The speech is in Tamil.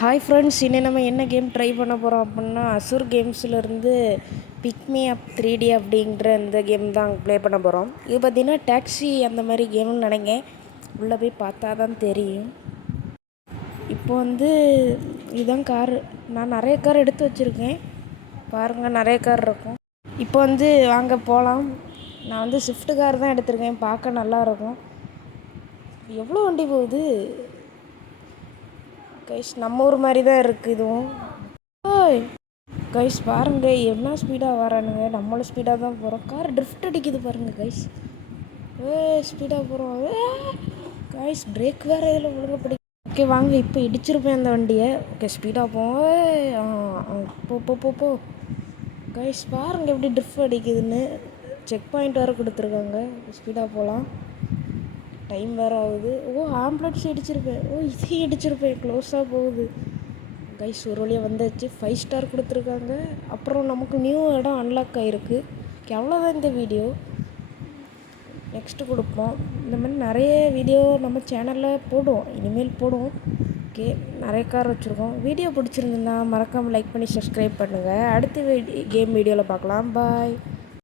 ஹாய் ஃப்ரெண்ட்ஸ், இன்னும் நம்ம என்ன கேம் ட்ரை பண்ண போகிறோம் அப்படின்னா அசுர் கேம்ஸ்லேருந்து பிக் மீ அப் 3D அப்படிங்கிற இந்த கேம் தான் ப்ளே பண்ண போகிறோம். இது பார்த்திங்கன்னா டாக்ஸி அந்த மாதிரி கேம்னு நினைக்கிறேன். உள்ளே போய் பார்த்தா தான் தெரியும். இப்போ இதுதான் காரு. நான் நிறைய கார் எடுத்து வச்சுருக்கேன். பாருங்கள், நிறைய கார் இருக்கும். இப்போ வாங்க போகலாம். நான் ஸ்விஃப்ட் கார் தான் எடுத்திருக்கேன். பார்க்க நல்லாயிருக்கும். எவ்வளோ வண்டி போகுது கைஸ், நம்ம ஊர் மாதிரி தான் இருக்குது இதுவும். ஓய் கைஸ் பாருங்க, என்ன ஸ்பீடாக வரானுங்க. நம்மளும் ஸ்பீடாக தான் போகிறோம். கார் ட்ரிஃப்ட் அடிக்குது பாருங்க கைஸ். ஸ்பீடாக போகிறோம். கைஸ் பிரேக் வேறு இதில் ஒழுங்காக பிடிக்கும். ஓகே வாங்க, இப்போ இடிச்சிருப்பேன் அந்த வண்டியை. ஓகே ஸ்பீடாக போவோம். போ கைஸ் பாருங்க எப்படி ட்ரிஃப்ட் அடிக்குதுன்னு. செக் பாயிண்ட் வேறு கொடுத்துருக்காங்க. ஸ்பீடாக போகலாம். டைம் வேறு ஆகுது. ஆம்புலன்ஸ் இடிச்சிருப்பேன். இதையும் இடிச்சிருப்பேன். க்ளோஸாக போகுது கைஸ். ஒரு வழியாக வந்தாச்சு. 5 ஸ்டார் கொடுத்துருக்காங்க. அப்புறம் நமக்கு நியூ இடம் அன்லாக் ஆகிருக்கு. அவ்வளோதான் இந்த வீடியோ. நெக்ஸ்ட்டு கொடுப்போம். இந்த மாதிரி நிறைய வீடியோ நம்ம சேனலில் போடுவோம். இனிமேல் போடுவோம். ஓகே, நிறைய கார் வச்சுருக்கோம். வீடியோ பிடிச்சிருந்துன்னா மறக்காமல் லைக் பண்ணி சப்ஸ்கிரைப் பண்ணுங்கள். அடுத்த கேம் வீடியோவில் பார்க்கலாம். பாய்.